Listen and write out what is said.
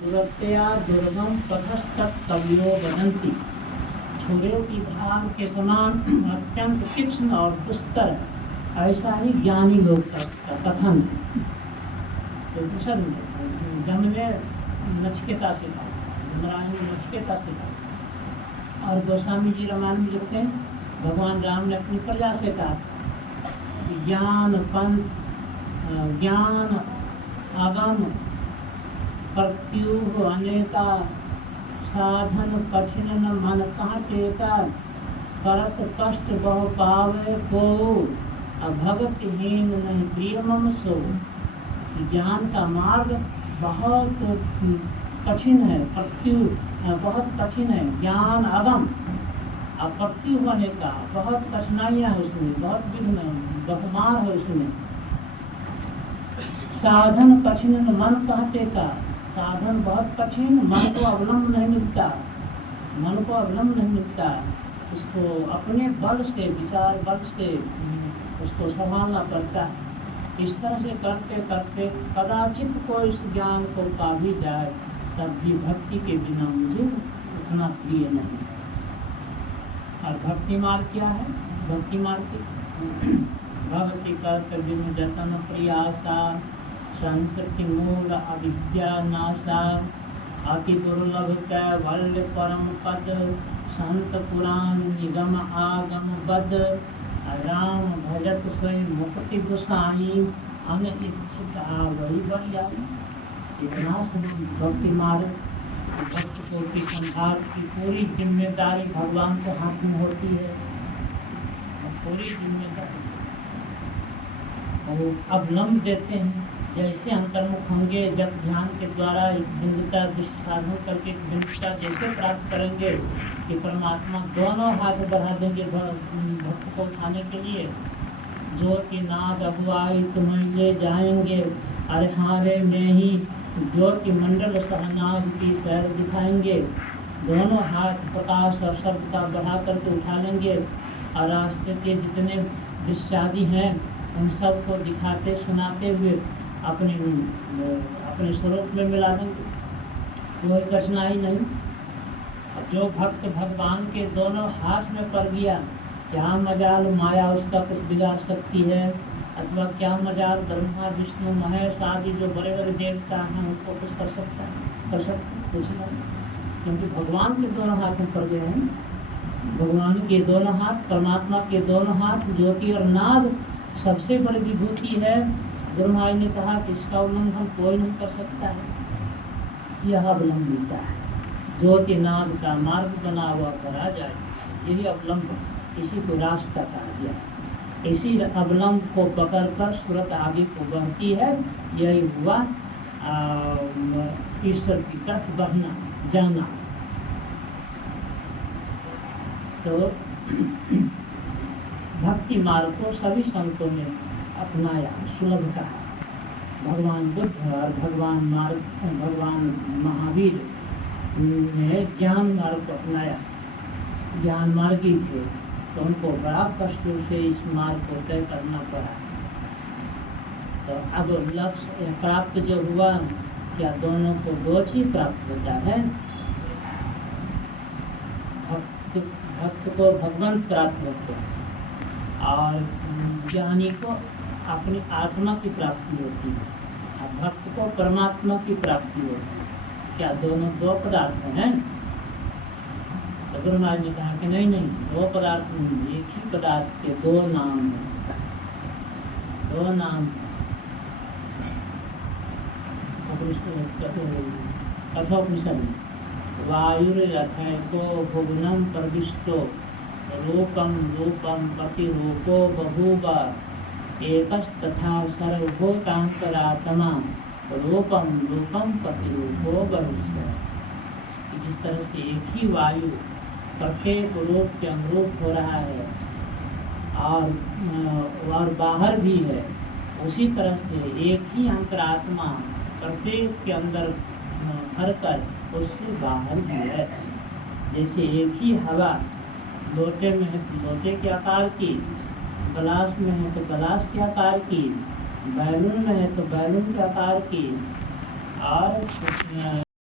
दुरत्या दुर्गम पथस्तत्कवियो वदन्ति। छुरे की धार के समान अत्यंत तीक्ष्ण और दुस्तर, ऐसा ही ज्ञानी लोग का कथन है। तो दूसर जन्म में नचिकेता से कहा, धर्मराज ने नचिकेता से कहा। और गोस्वामी जी रामायण में लिखते हैं, भगवान राम ने अपनी प्रजा से कहा था, ज्ञान पंथ ज्ञान आगम प्रत्युह अनेका, साधन कठिन न मन कहाँ टेका, करत कष्ट बहु पावे को, अभगत हीन नहीं प्रिय मम सो। ज्ञान का मार्ग बहुत कठिन है, प्रत्यु बहुत कठिन है, ज्ञान आगम प्रत्यु होने का बहुत कठिनाइयाँ है उसमें, बहुत विघ्न बहुमार है उसमें। साधन कठिन न मन कहते का, साधन बहुत कठिन, मन को अवलंब नहीं मिलता, मन को अवलंब नहीं मिलता। उसको अपने बल से, विचार बल से उसको संभालना पड़ता है। इस तरह से करते करते कदाचित कोई इस ज्ञान को पा भी जाए, तब भी भक्ति के बिना मुझे उतना प्रिय नहीं। और भक्ति मार्ग क्या है? भक्ति मार्ग भक्ति कर्तव्य में जतन प्रयासा, संस्कृति मूल अविद्या नाशा, अति दुर्लभ कैवल्य परम पद, संत पुराण निगम आगम बद, राम भजत स्वयं मुक्ति गोसाई, अनिच्छित वही बलियाई। इतना भक्ति मार्ग, भक्त कोटि संहार की पूरी जिम्मेदारी भगवान के हाथ में होती है, पूरी जिम्मेदारी। और अवलंब देते हैं, जैसे अंतर्मुख होंगे, जब ध्यान के द्वारा दिव्यता दृष्टि साधन करके दिव्यता जैसे प्राप्त करेंगे कि परमात्मा दोनों हाथ बढ़ा देंगे भक्त को उठाने के लिए। ज्योति नाथ अगुआई तुम्हें ले जाएंगे, अरे हारे में ही ज्योति मंडल सहनाग की सैर दिखाएंगे। दोनों हाथ प्रकाश और शब्द का बढ़ा करके उठा लेंगे और रास्ते के जितने दृश्यादि हैं उन सबको दिखाते सुनाते हुए अपने स्वरूप में मिला देंगे, कोई कठिनाई नहीं। जो भक्त भगवान के दोनों हाथ में पड़ गया, क्या मजाल माया उसका कुछ बिगाड़ सकती है, अथवा क्या मजाल ब्रह्मा विष्णु महेश आदि जो बड़े बड़े देवता हैं उनको कुछ कर सकता है? कर सकते कुछ नहीं, क्योंकि भगवान के दोनों हाथ में पड़ गए हैं। भगवान के दोनों हाथ, परमात्मा के दोनों हाथ, ज्योति और नाद सबसे बड़ी विभूति है। गुरु महाराज ने कहा कि इसका उल्लंघन कोई नहीं कर सकता है, यह अवलंबिता है। ज्योति नाद का मार्ग बना हुआ करा जाए, यही अवलंब, इसी को रास्ता कहा गया। इसी अवलंब को पकड़कर सूरत आगे को बढ़ती है। यही हुआ ईश्वर की तरफ बढ़ना, जाना। तो भक्ति मार्ग को सभी संतों ने अपनाया, सुलभ कहा। भगवान बुद्ध और भगवान महावीर ने ज्ञान मार्ग को अपनाया, ज्ञान मार्गी थे, तो उनको बड़ा कष्टों से इस मार्ग को तय करना पड़ा। तो अब लक्ष्य प्राप्त जो हुआ, क्या दोनों को दोष ही प्राप्त होता है? भक्त को भगवान प्राप्त होते हैं और ज्ञानी को अपनी आत्मा की प्राप्ति होती है, और भक्त को परमात्मा की प्राप्ति होती है। क्या दोनों दो पदार्थ हैं? तो गुरु महाराज ने कहा कि नहीं, दो पदार्थ नहीं, एक ही पदार्थ के दो नाम हैं, दो नाम। कठोपनिषद में वायुरथैको भुवनम प्रविष्टो, रूपम रूपम प्रतिरूपो बभूव, एकस्तथा सर्वभूतांतरात्मा, रूपम रूपम प्रतिरूपो भविष्यति। जिस तरह से एक ही वायु प्रत्येक रूप के अनुरूप हो रहा है और बाहर भी है, उसी तरह से एक ही अंतरात्मा प्रत्येक के अंदर भर कर उससे बाहर भी है। जैसे एक ही हवा लोटे में है तो लोटे के आकार की, गिलास में है तो गिलास के आकार की, बैलून में है तो बैलून के आकार की, और